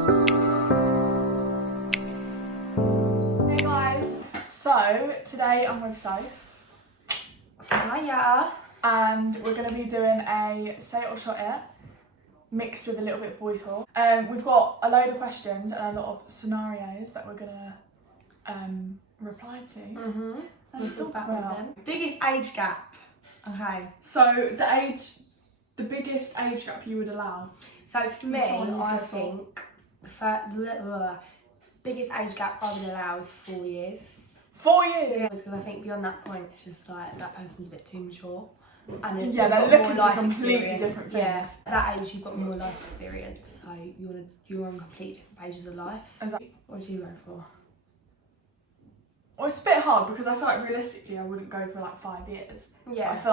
Hey guys, so today I'm with Soph. Hiya. And we're going to be doing a say it or shot it, mixed with a little bit of boy talk. We've got a load of questions and a lot of scenarios that we're going to reply to. Let's talk about one of them. Biggest age gap. Okay. So the biggest age gap you would allow. So for me, I think the biggest age gap I would allow is 4 years. 4 years? Because I think beyond that point, it's just like that person's a bit too mature. And Yeah, they're got looking more for life completely experience. different things. Yeah, at that age you've got more life experience, so you're on completely different pages of life. Exactly. What do you go for? Well, it's a bit hard because I feel like realistically I wouldn't go for like 5 years. Yeah. I feel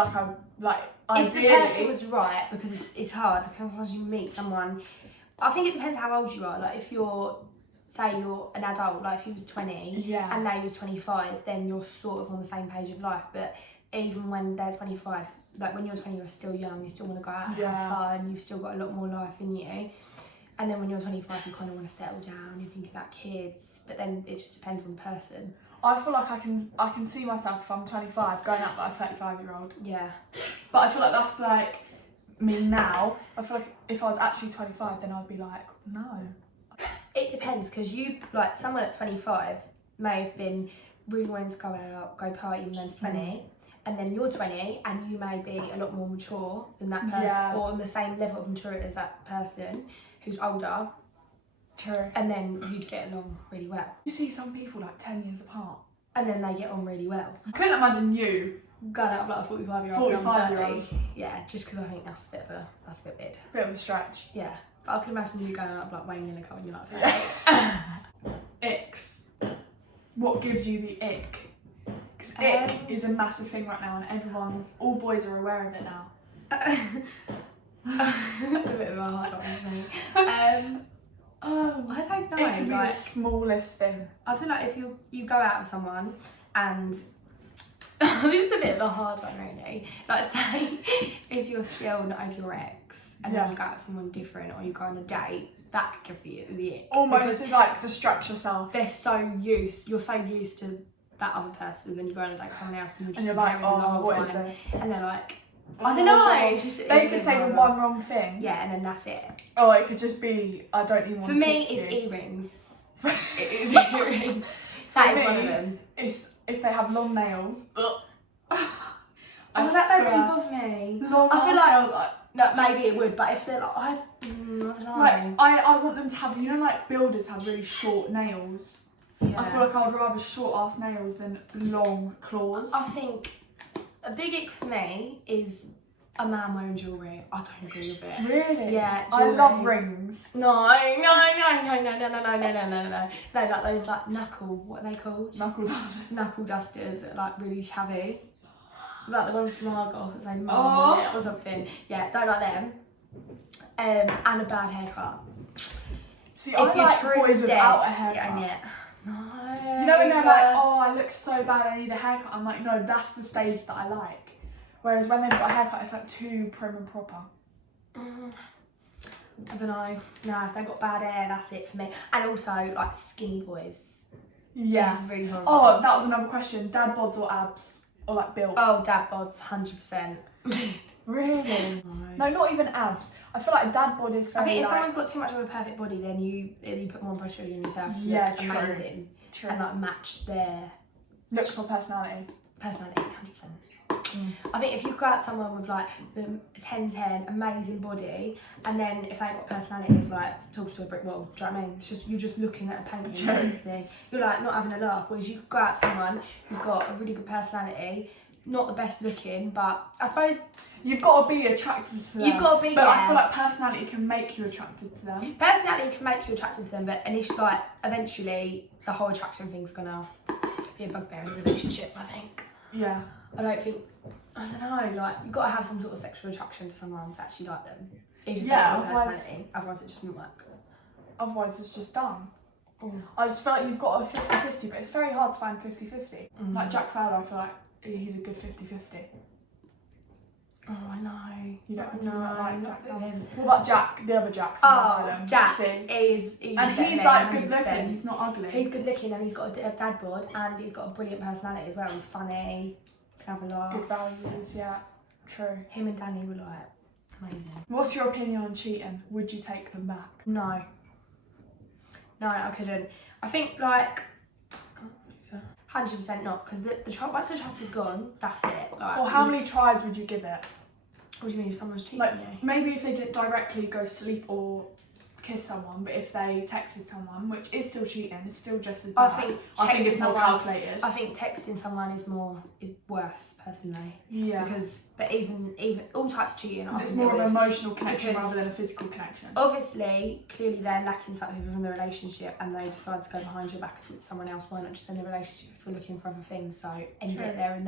like if ideally, the person was right, because it's hard, because sometimes you meet someone, I think it depends how old you are. Like if say you're an adult, like if you was 20 and they was 25, then you're sort of on the same page of life. But even when they're 25, like when you're 20 you're still young, you still want to go out and have fun, you've still got a lot more life in you. And then when you're 25 you kind of want to settle down, you think about kids, but then it just depends on the person. I feel like I can see myself if I'm 25 going out like a 35-year-old. Yeah. But I feel like that's like me now. I feel like if I was actually 25 then I'd be like, no. It depends, because you, like someone at 25 may have been really wanting to go out, go party when they're 20, and then you're 20 and you may be a lot more mature than that person, or on the same level of maturity as that person who's older. True. And then you'd get along really well. You see some people like 10 years apart. And then they get on really well. I couldn't imagine you Going out with like a 45-year-old. 45-year-old. Yeah, just because I think that's a bit weird. Bit of a stretch. Yeah. But I can imagine you going out with like Wayne Lineker when you're like 38. Icks. What gives you the ick? Because ick is a massive thing right now and all boys are aware of it now. That's a bit of a hard one for me. I don't know. It can be the smallest thing. I feel like if you go out with someone and this is a bit of a hard one really. Like say if you're still not over your ex and then you go out with someone different or you go on a date, that could give you the ick. Almost to like distract yourself. You're so used to that other person, and then you go on a date with someone else and you're like, oh, what is time. this? And they're like, I don't know. They could say the one wrong thing. Yeah, and then that's it. Oh, it could just be, I don't even want to talk to you. For me, it's earrings. It is earrings. That is one of them. It's if they have long nails. That don't really bother me. I feel like no, maybe it would, but if they're like, I don't know. Like, I want them to have, you know, like builders have really short nails. Yeah. I feel like I'd rather short ass nails than long claws. I think a big ick for me is a man wearing jewellery. I don't agree with it. Really? Yeah, jewellery. I love rings. No, like those like what are they called? Knuckle dusters, like really shabby. Like the ones from Argos that say mum on it or something. Yeah, don't like them. And a bad haircut. See, I like boys without a haircut. Yeah. No. You know when they're like, oh, I look so bad, I need a haircut. I'm like, no, that's the stage that I like. Whereas when they've got a haircut, it's like too prim and proper. I don't know. No, if they've got bad hair, that's it for me. And also, like, skinny boys. Yeah. This is really horrible. Oh, that was another question. Dad bods or abs? Or like built? Oh, dad bods, 100%. Really? No, not even abs. I feel like dad bod is very, I think if someone's got too much of a perfect body, then you put more pressure on yourself to look amazing. True. And like match their looks or personality. 100%. I think if you got someone with like the 10-10 amazing body, and then if they ain't got personality, it's like talking to a brick wall. Do you know what I mean? It's just you're just looking at a painting basically. You're like not having a laugh. Whereas you could go out someone who's got a really good personality, not the best looking, but I suppose you've got to be attracted to them. You've got to be. But I feel like personality can make you attracted to them. Personality can make you attracted to them, but eventually the whole attraction thing's gonna be a bugbear in a relationship. I think. Yeah. I don't know, like, you've got to have some sort of sexual attraction to someone to actually like them. Even otherwise it just wouldn't work. Otherwise it's just done. I just feel like you've got a 50-50, but it's very hard to find 50-50. Like Jack Fowler, I feel like he's a good 50-50. Oh, I know. You don't No, like not Jack. with him. What about Jack, the other Jack from Oh, Ireland? Jack See? he's And he's like good looking, he's not ugly. He's good looking and he's got a dad bod and he's got a brilliant personality as well. He's funny, can have a laugh. Good values, yeah. True. Him and Danny were like amazing. What's your opinion on cheating? Would you take them back? No. No, I couldn't. I think like 100% not, because once the trust is gone, that's it. Like, Well, how many tries would you give it? What do you mean if someone's cheating Like, you? maybe if they didn't directly go sleep or kiss someone, but if they texted someone, which is still cheating, it's still just as bad. I think it's more calculated. I think texting someone is worse, personally. Yeah. But even all types of cheating, Because it's more of an emotional connection because rather than a physical connection. obviously, clearly they're lacking something from the relationship and they decide to go behind your back with someone else. Why not just end the relationship if you're looking for other things? So end True. it there and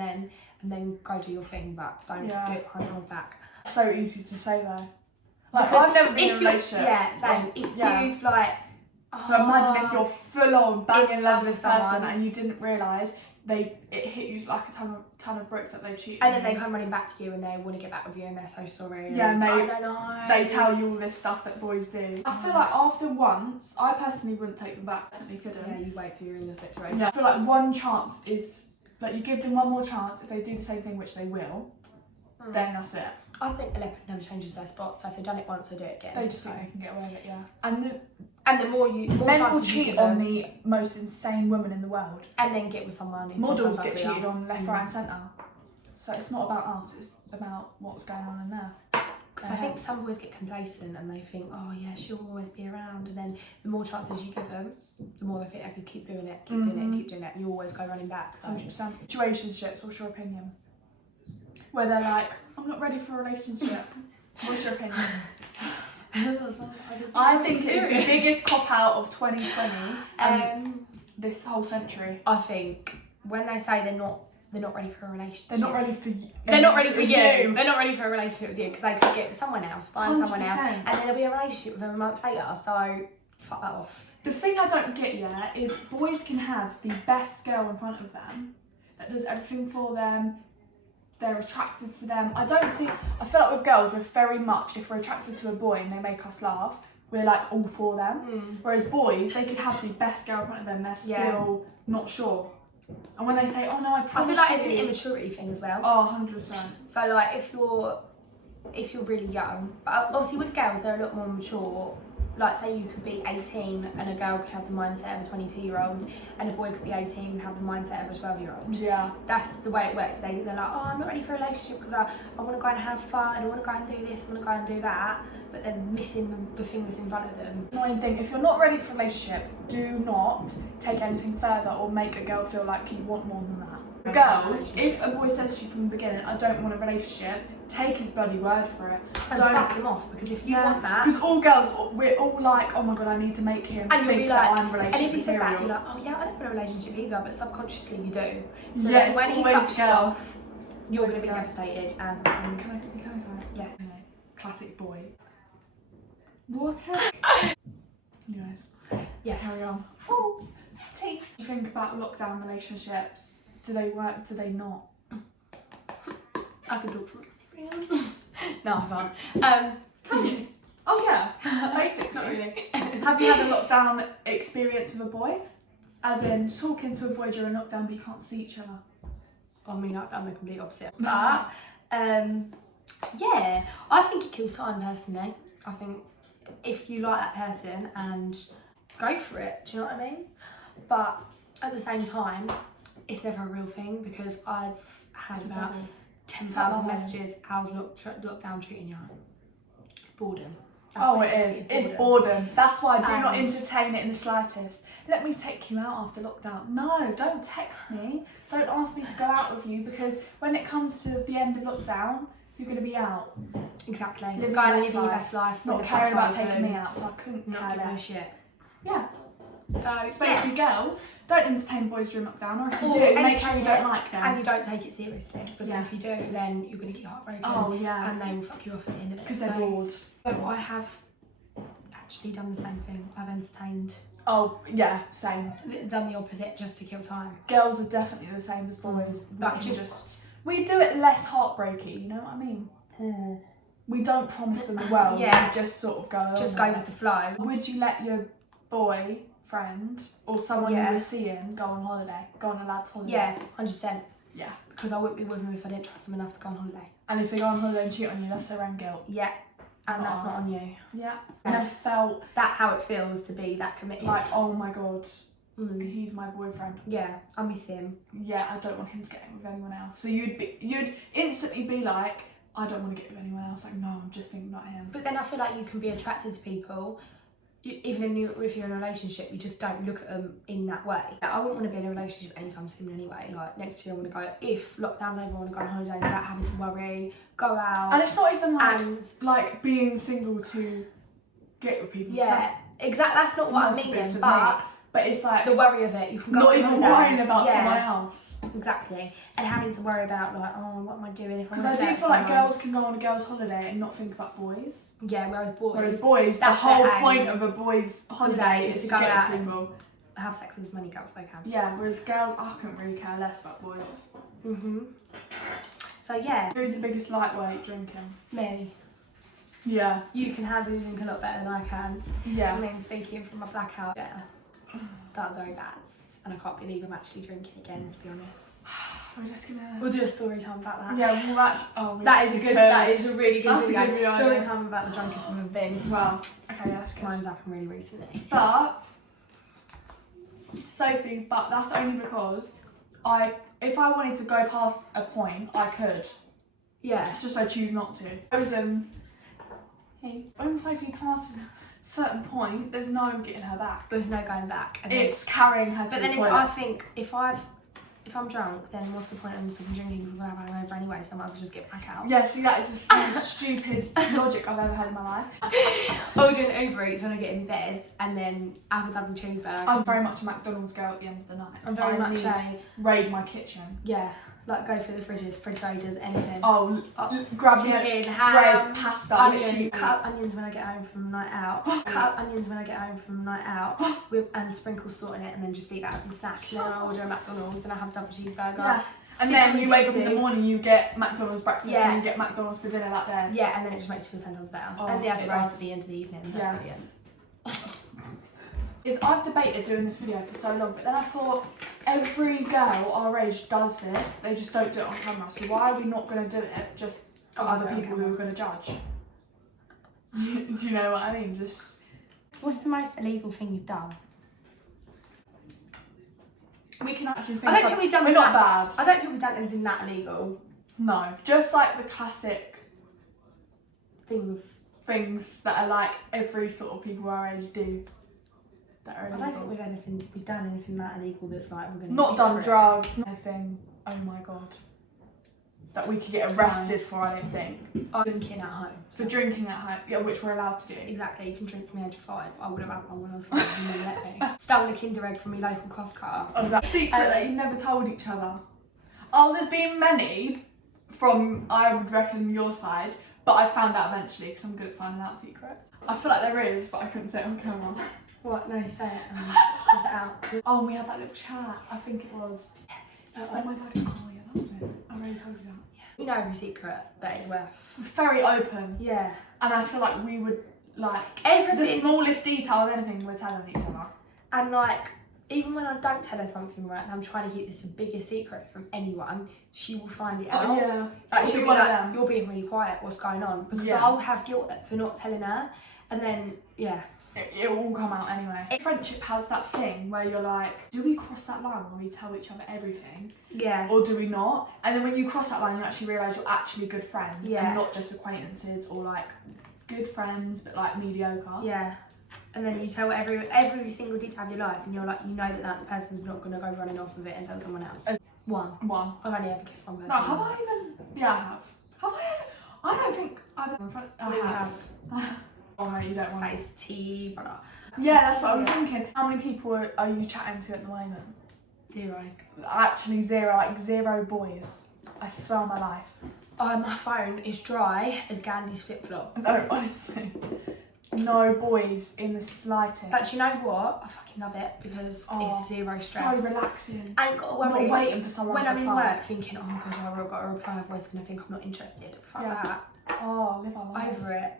then go do your thing, but don't do it behind someone's back. So easy to say though. Like, Because I've never been in a if you- relationship. Yeah, same. If you've like... So imagine if you're full on bang in love with this person someone and you didn't realise it hit you like a ton of bricks that they've cheated And on then you. they come running back to you and they want to get back with you and they're so sorry. Yeah, and I don't know. they tell you all this stuff that boys do. I feel like after once, I personally wouldn't take them back. Definitely couldn't. Yeah, you wait till you're in the situation. Yeah, I feel like one chance is, like, you give them one more chance. If they do the same thing, which they will, then that's it. I think a leopard never changes their spot, so if they've done it once, they'll do it again. They just think they can get away with it, yeah. And And the more men will chances you cheat give on them, the most insane women in the world. and then get with someone who Models turns get uglier. cheated on left, right and centre. So it's not about us, it's about what's going on in there. Because I think some boys get complacent and they think, oh yeah, she'll always be around, and then the more chances you give them, the more they think they could keep doing it, keep doing it, and you always go running back. So. 100%. Situationships, what's your opinion? Where they're like, I'm not ready for a relationship. What's your opinion? I think it's the biggest cop out of 2020 and this whole century. I think when they say they're not ready for a relationship. They're not ready for you. They're not ready for you. They're not ready for a relationship with you because they could get with someone else, find someone else, 100%. and then there'll be a relationship with them a month later. So fuck that off. The thing I don't get yet is boys can have the best girl in front of them that does everything for them. They're attracted to them. I feel like with girls, we're very much, if we're attracted to a boy and they make us laugh, we're like all for them. Whereas boys, they could have the best girl in front of them, they're still not sure. And when they say, oh no, I promise I feel like you. it's an immaturity thing as well. Oh, 100%. So like if you're really young, but obviously with girls they're a lot more mature. Like say you could be 18 and a girl could have the mindset of a 22-year-old and a boy could be 18 and have the mindset of a 12-year-old. Yeah. That's the way it works. They're like, oh, I'm not ready for a relationship because I want to go and have fun, I want to go and do this, I want to go and do that, but then missing the thing that's in front of them. Annoying thing, if you're not ready for a relationship, do not take anything further or make a girl feel like you want more than that. Girls, if a boy says to you from the beginning, I don't want a relationship, take his bloody word for it. And fuck him off, because if you want that... Because all girls, we're all like, oh my god, I need to make him and think you'll be that like, I'm relationship and if he says that, material. you're like, oh yeah, I don't want a relationship either, but subconsciously you do. So Yeah, then when he always fucks you girl. off, you're going to be devastated and... Can I tell you something? Yeah. Okay. Classic boy. Water. Anyways, Yeah. carry on. Oh, tea. You think about lockdown relationships. Do they work? Do they not? I can talk from experience. No, I can't. Can you? Oh yeah. Basically. Not really. Have you had a lockdown experience with a boy? As in talking to a boy during lockdown but you can't see each other? I mean, I'm the complete opposite. But, yeah, I think it kills time personally. I think if you like that person and go for it, do you know what I mean? But at the same time, it's never a real thing because I've had about 10,000 messages, how's lockdown treating you? It's boredom. That's Oh, what it is. It's boredom. That's why I do not entertain it in the slightest. Let me take you out after lockdown. No, don't text me. Don't ask me to go out with you because when it comes to the end of lockdown, you're going to be out. Exactly. Living Going your your best best life. Not when the caring pub's about taking open, me out, so I couldn't not care giving a less. shit. Yeah. So It's basically girls, don't entertain boys during lockdown, or if you Or do, make entertain sure you it don't like them. and you don't take it seriously because Yeah. if you do, then you're going to get heartbroken. Oh, yeah. And they will fuck you off at the end of it. Because they're bored. So I have actually done the same thing. I've entertained, Oh, yeah, same. done the opposite just to kill time. Girls are definitely the same as boys. But We do it less heartbreaky, you know what I mean? We don't promise them the world. Yeah. We just sort of go. Just go with the flow. Would you let your boyfriend or someone you Yeah. were seeing go on holiday? Go on a lad's holiday? Yeah, 100%. Yeah. Because I wouldn't be with him if I didn't trust him enough to go on holiday. And if they go on holiday and cheat on you, that's their own guilt. Yeah. And that's not Nice. on you. Yeah. And I felt That how it feels to be that committed. like, oh my god, Mm. he's my boyfriend. Yeah, I miss him. Yeah, I don't want him to get in with anyone else. So you'd instantly be like, I don't want to get with anyone else. Like, no, I'm just thinking about him. But then I feel like you can be attracted to people, even if you're in a relationship, you just don't look at them in that way. Like, I wouldn't want to be in a relationship anytime soon anyway. Like, next year I want to go, if lockdown's over, I want to go on holidays without having to worry, go out. And it's not even like, And like being single to get with people. yeah, exactly. That's not what I'm Not a bit meaning, to but me. But it's like the worry of it, you can go not on even holiday. worrying about Yeah, someone else. Exactly. And having to worry about like, oh, what am I doing if I'm Because I do with feel like someone? girls can go on a girls' holiday and not think about boys. Yeah, whereas Whereas boys, the that's their whole aim. point of a boy's holiday is to go get out with and people. have sex with as many girls as they can. Yeah, whereas girls, I couldn't really care less about boys. So yeah, Who's the biggest lightweight drinking? me. Yeah. You can handle your drink a lot better than I can. Yeah. I mean, speaking from my blackout, yeah, that was very bad. And I can't believe I'm actually drinking again, to be honest. We're just gonna. We'll do a story time about that. Yeah, we'll actually. Oh, we That is a actually good. could. That is a really good That's a video. good video Story idea. time about the drunkest we've been. Well, okay, yeah, that's good. Mine's happened really recently. But Sophie, but that's only because if I wanted to go past a point, I could. Yeah. It's just I choose not to. When Sophie passes a certain point, there's no getting her back. There's no going back. And It's carrying her to but the then toilet. I think if I'm drunk, then what's the point of stopping drinking because I'm gonna have a hangover anyway, so I might as well just get back out. Yeah, see, that is the most stupid logic I've ever had in my life. Order an Uber Eats when I get in bed and then have a double cheeseburger. I'm very much a McDonald's girl at the end of the night. I'm very much need raid my kitchen. yeah, like go through the refrigerators, anything. Oh, grab me chicken, bread, ham, pasta, onions. literally. Cut up onions when I get home from night out. Cut up onions when I get home from night out and sprinkle salt in it and then just eat that as my snack. And then I order a McDonald's and I have a double cheeseburger. Yeah. And Sit then on you the wake up in Dixie. the morning, you get McDonald's breakfast Yeah. and you get McDonald's for dinner that day. Yeah, and then it just makes you feel 10 times better. Oh, and they have it it roast does. at the end of the evening. That's Yeah. brilliant. I've debated doing this video for so long, but then I thought every girl our age does this, they just don't do it on camera. So why are we not going to do it just for I'll other do it on people who camera. are going to judge? Do you know what I mean? Just What's the most illegal thing you've done? we can actually think. I don't think we've done We're not that. bad. I don't think we've done anything that illegal. No, just like the classic Things. things that are like every sort of people our age do. That are I illegal. don't think we've done anything that illegal that's like we're gonna Not get done for it. drugs, nothing. Oh my god. That we could get arrested for, I don't think. Drinking at home. For drinking at home, yeah, which we're allowed to do. Exactly, you can drink from the age of 5. I would have had one when I was 5 and they let me. Stole a Kinder Egg from my local cost cutter. Oh, is that secretly? You never told each other. Oh, there's been many from, I would reckon, your side, but I found out eventually because I'm good at finding out secrets. I feel like there is, but I couldn't say it on camera. What? No, say it. Put it out. Oh, we had that little chat. I think it was. Oh my god. Oh yeah, that was it. I already told you that. You know every secret that is worth. Very open. Yeah. And I feel like we would, like, Everything. the smallest detail of anything we're telling each other. And like, even when I don't tell her something right and I'm trying to keep this a bigger secret from anyone, she will find it out. Oh, yeah. Like, It'll she'll be be one of like, them. you're being really quiet, what's going on? Because Yeah. I'll have guilt for not telling her. And then, yeah. It will all come out anyway. Friendship has that thing where you're like, do we cross that line where we tell each other everything? Yeah. Or do we not? And then when you cross that line, you actually realise you're actually good friends Yeah. and not just acquaintances or like good friends but like mediocre. Yeah. And then you tell every single detail of your life and you're like, you know that person's not going to go running off with it and tell someone else. One. I've only ever kissed one person. No, have I even? Yeah, I have. Have I ever? I don't think I've ever. I You have. Oh no, you don't want That it. is tea, brother. Yeah, that's what I'm thinking. How many people are you chatting to at the moment? 0. Actually zero, like 0 boys. I swear on my life. My phone is dry as Gandhi's flip-flop. No, honestly. No boys in the slightest. But do you know what? I fucking love it because it's zero stress. So relaxing. I ain't got to worry. Not waiting for someone when to I'm in reply. work thinking, oh my god, I've got to reply, otherwise going to think I'm not interested. Fuck Yeah. that. Oh, live our lives. Over it.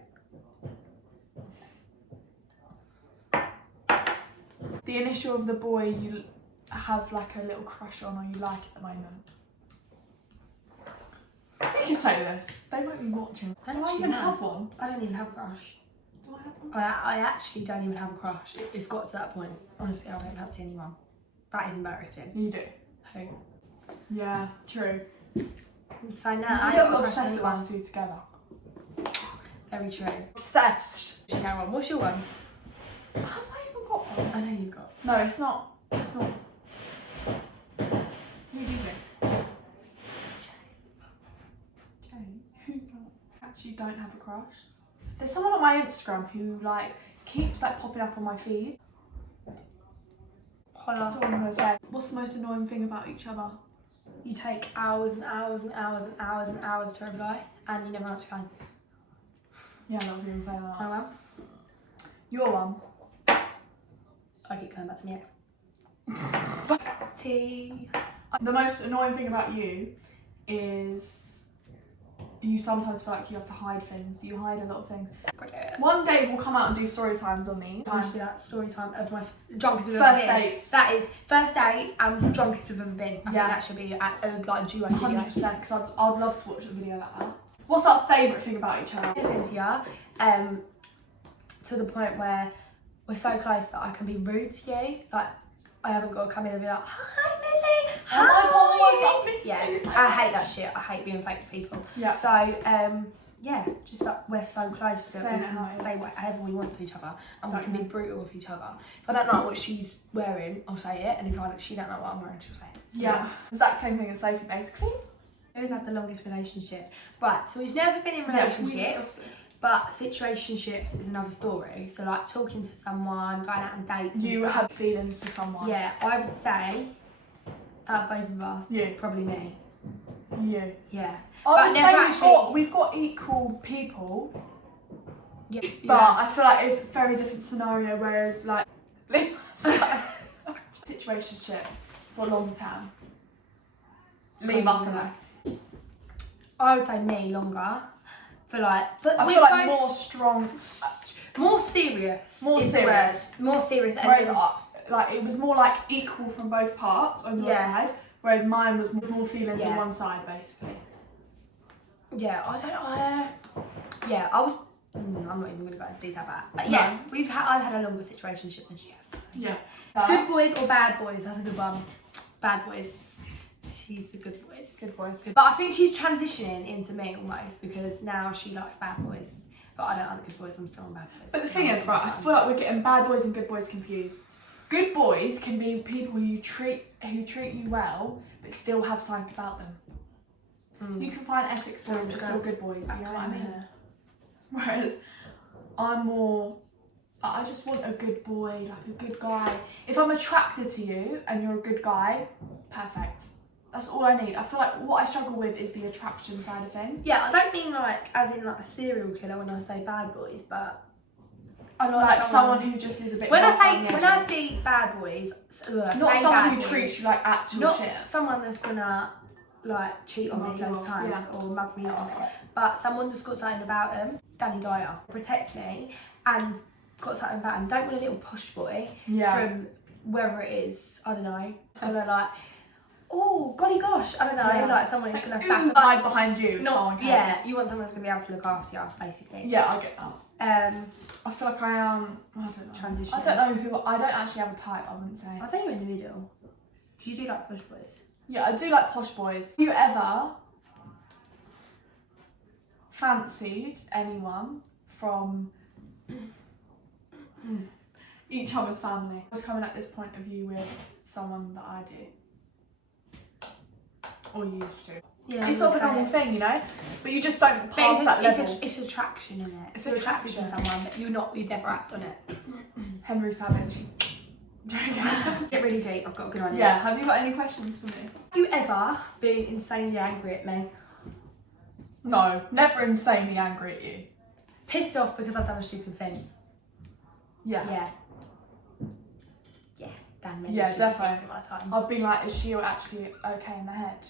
The initial of the boy you have like a little crush on or you like at the moment. You can say this. They won't be watching. Do I even have one? I don't even have a crush. Do I have one? I actually don't even have a crush. It's got to that point. Honestly, I don't fancy anyone. That is embarrassing. You do? Who? Yeah, true. So now It's a I little ain't bit got a crush on obsessed with anyone. us two together. Very true. Obsessed. You know one. What's your one? Have I even got one? I know you've got. No, it's not. It's not. Who do you think? Jane. Who's that? Actually don't have a crush. There's someone on my Instagram who like keeps like popping up on my feed. That's all I'm gonna say. What's the most annoying thing about each other? You take hours and hours and hours and hours and hours to reply, and you never answer phone. Yeah, I'm not even saying that. Oh well. Your one. I keep coming back to me ex. Tea. The most annoying thing about you is you sometimes feel like you have to hide things. You hide a lot of things. One day we'll come out and do story times on me. I should do that story time of my drunkest we've ever First been. dates. That is first date and drunkest we've ever been. I Yeah. think that should be like a duo video. 100%, because I'd love to watch a video like that. What's our favourite thing about each other? Into you, to the point where we're so close that I can be rude to you. Like I haven't got to come in and be like, hi Millie, hi. Oh my God, I miss yeah, you so I hate much. that shit. I hate being fake to people. Yeah. So yeah, just like we're so close that Saying we how can it say is. whatever we want to each other, and we Exactly. can be brutal with each other. If I don't like what she's wearing, I'll say it, and if she don't like what I'm wearing, she'll say it. Yeah. Exact same thing as Sophie, basically. Who's had the longest relationship? Right, so we've never been in relationships. But situationships is another story. So like talking to someone, going out on dates. And You stuff. have feelings for someone. Yeah, I would say out of both of us, You. probably me. You. Yeah. I But would say never we've got equal people, Yeah. but I feel like it's a very different scenario. Whereas like situationship for long term. Leave us alone. I would say me longer. For like, but I we feel like both more strong, more serious. more is the serious. word. More serious. And Whereas then- like it was more like equal from both parts on your Yeah. side, whereas mine was more feelings on Yeah. one side basically. yeah, I don't know. Yeah, I was. I'm not even gonna go into detail about that. But yeah, I've had a longer situationship than she has. Yeah. Good boys or bad boys? That's a good one. Bad boys. She's the good boys. Good boys. Good. But I think she's transitioning into me almost because now she likes bad boys. But I don't like the good boys, I'm still on bad boys. But the thing is, right, I feel like we're getting bad boys and good boys confused. Good boys can be people who treat you well, but still have something about them. You can find Essex boys but still good boys. You know what I mean? Whereas I'm more. I just want a good boy, like a good guy. If I'm attracted to you and you're a good guy, perfect. That's all I need. I feel like what I struggle with is the attraction side of things. Yeah, I don't mean like as in like a serial killer when I say bad boys, but I Like someone who just is a bit. when rough on the I edges. see bad boys, Not say someone bad who boys, treats you like actual not shit. someone that's gonna like cheat on me Mug you loads of off, times yeah. or mug me off, but someone that's got something about them. Danny Dyer, protect me and got something about him. Don't want a little push boy from wherever it is. I don't know. So they're like, oh golly gosh, I don't know, like someone who's gonna hide behind you. If someone can. yeah, you want someone that's gonna be able to look after you, basically. Yeah, I get that. I feel like I am. I don't know. Transition. I don't know who. I don't actually have a type. I wouldn't say. I'll tell you in the middle. You do like push boys. Yeah, I do like posh boys. Have you ever fancied anyone from each other's family? I was coming at this point of view with someone that I do. Or used to. Yeah, It's sort of a normal thing, you know? But you just don't But pass that level. it's attraction, isn't it? It's You're attracted to attraction. someone, but you'd never act on it. Henry Savage. Get really deep, I've got a good idea. Yeah, have you got any questions for me? Have you ever been insanely angry at me? No, never insanely angry at you. Pissed off because I've done a stupid thing? Yeah, done many Yeah, stupid definitely. things in my time. I've been like, is she actually okay in the head?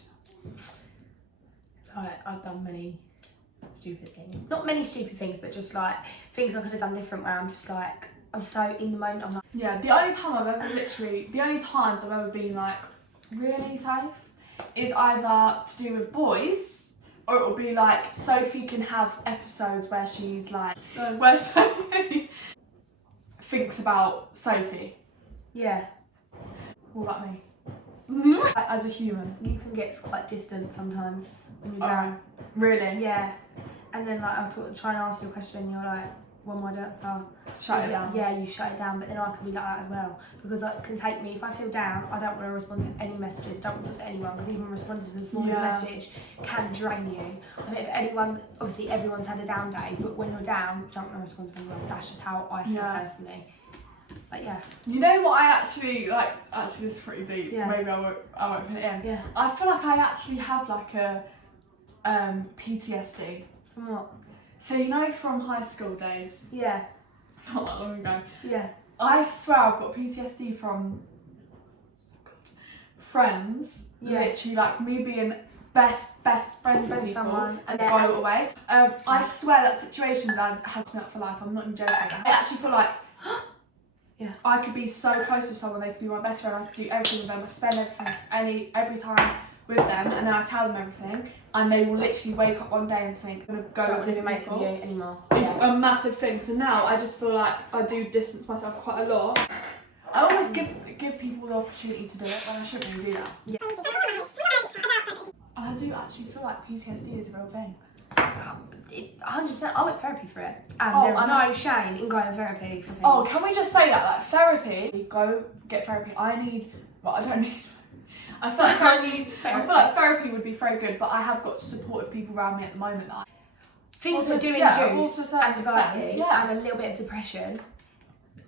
I've done many stupid things. Not many stupid things, but just like things I could have done different where I'm just like, I'm so in the moment, I'm like... Yeah, the only times I've ever been like really safe is either to do with boys, or it will be like Sophie can have episodes where she's like, where Sophie thinks about Sophie. Yeah. What about me? Like, as a human. You can get quite distant sometimes when you're drunk. Really? Yeah. And then like I'll try and ask you a question and you're like, one more answer. Shut it down. Yeah, you shut it down, but then I can be like that as well. Because it can take me, if I feel down, I don't want to respond to any messages, don't want to talk to anyone, because even responding to the smallest message can drain you. I mean, if anyone, obviously everyone's had a down day, but when you're down, you don't want to respond to anyone. That's just how I feel personally. But yeah. You know what I actually, like, actually this is pretty deep, Yeah. maybe I won't put it in. Yeah. I feel like I actually have like a PTSD. From what? So you know from high school days, Yeah. not that long ago, Yeah. I swear I've got PTSD from friends, literally like me being best friends with people someone and go away. I swear that situation that has me up for life, I'm not even joking. I actually feel like I could be so close with someone, they could be my best friend, I could do everything with them, I spend every time with them, and then I tell them everything, and they will literally wake up one day and think, I'm going to go Don't with want to be different mates with people. you anymore. It's a massive thing, so now I just feel like I do distance myself quite a lot. I always give people the opportunity to do it when I shouldn't really do that. Yeah. And I do actually feel like PTSD is a real thing. 100%. I went therapy for it, and Oh, there's I no shame in going to therapy for things. Oh, can we just say that? Like, therapy, go get therapy. I don't need... I feel like therapy would be very good, but I have got supportive people around me at the moment that things also, are doing yeah, juice, anxiety, and a little bit of depression.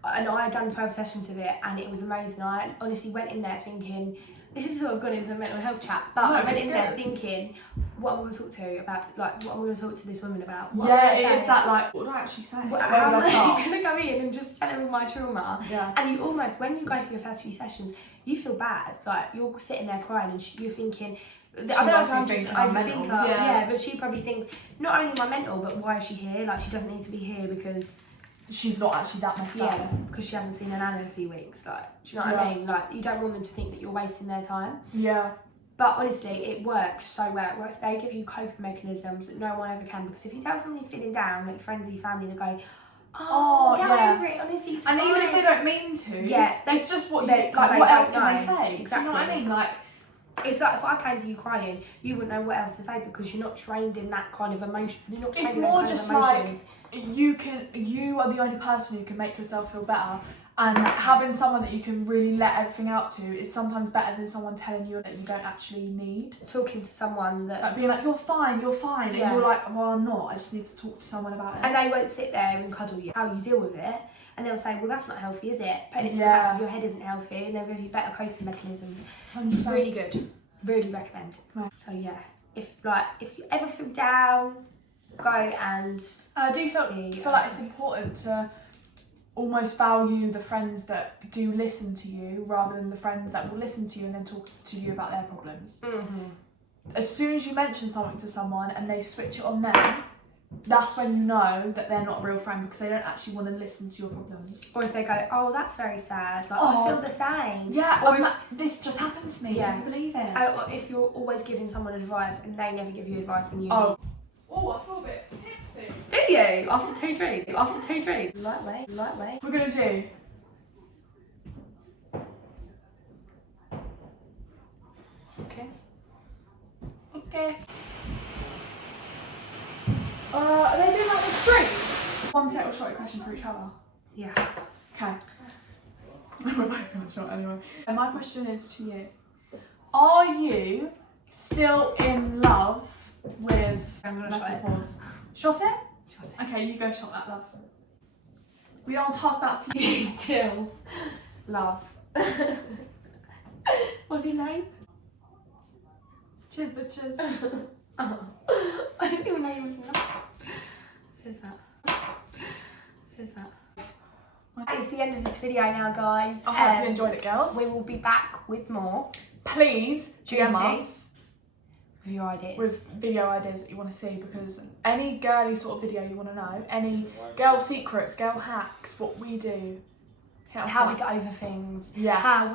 And I had done 12 sessions of it, and it was amazing. I honestly went in there thinking, this is sort of gone into a mental health chat, but I went in there thinking, what am I going to talk to about? Like, what am I going to talk to this woman about? What it is that, like, what do I actually say? How am I going to go in and just tell her my trauma? Yeah. And you almost, when you go for your first few sessions, you feel bad. Like, you're sitting there crying and you're thinking, I don't know if I'm just overthinker. Yeah, but she probably thinks, not only am I mental, but why is she here? Like, she doesn't need to be here because she's not actually that messed up. Yeah, because she hasn't seen a nan in a few weeks. Like, do you know what I mean? Like, you don't want them to think that you're wasting their time. Yeah. But honestly, it works so well. It works. They give you coping mechanisms that no one ever can. Because if you tell somebody feeling down, like friends or family, they go, get over it. Honestly, it's and fine. even if they don't mean to, it's just what they like. What else can they say? Exactly. Do you know what I mean? Like, it's like if I came to you crying, you wouldn't know what else to say because you're not trained in that kind of emotion. You're not trained it's in more that kind just of emotions. like you are the only person who can make yourself feel better. And having someone that you can really let everything out to is sometimes better than someone telling you that you don't actually need. Talking to someone that... Like being like, you're fine. And you're like, well, I'm not. I just need to talk to someone about it. And they won't sit there and cuddle you. How you deal with it. And they'll say, well, that's not healthy, is it? Putting it to the back of your head isn't healthy. And they'll give you better coping mechanisms. 100%. Really good. Really recommend. Right. So, yeah. If you ever feel down, go and... I do feel like it's important to almost value the friends that do listen to you rather than the friends that will listen to you and then talk to you about their problems. Mm-hmm. As soon as you mention something to someone and they switch it on them, that's when you know that they're not a real friend because they don't actually want to listen to your problems. Or if they go, oh, that's very sad, like, I feel the same. Yeah, or if, this just happened to me, yeah. can you believe it? Or if you're always giving someone advice and they never give you advice when you need. Oh, I feel a bit tipsy. Do you? After two drinks? Lightweight. We're going to do... Okay. Are they doing like this drink? One set or shot question for each other? Yeah. Okay. We're both going to shot anyway. And my question is to you. Are you still in love with... I'm going to shot it. Pause. Shot it? Okay, you go shot that, love. We don't talk about still love. What's your name? Cheers, bitches. I didn't even know you was in love. Who's that? That is the end of this video now, guys. I hope you enjoyed it, girls. We will be back with more. Please DM us with your ideas. with video ideas that you want to see, because any girly sort of video you want to know, any girl secrets, girl hacks, what we do, how we get over things. Yes. How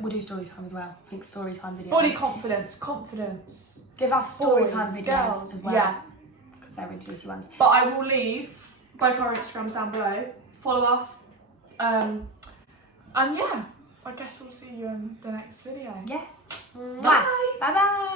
we'll do story time as well. I think story time videos. Body confidence. Give us story time Boys, videos girls. as well. Yeah. Because they're really juicy ones. But I will leave both our Instagrams down below. Follow us. And yeah, I guess we'll see you in the next video. Yeah. Bye. Bye bye.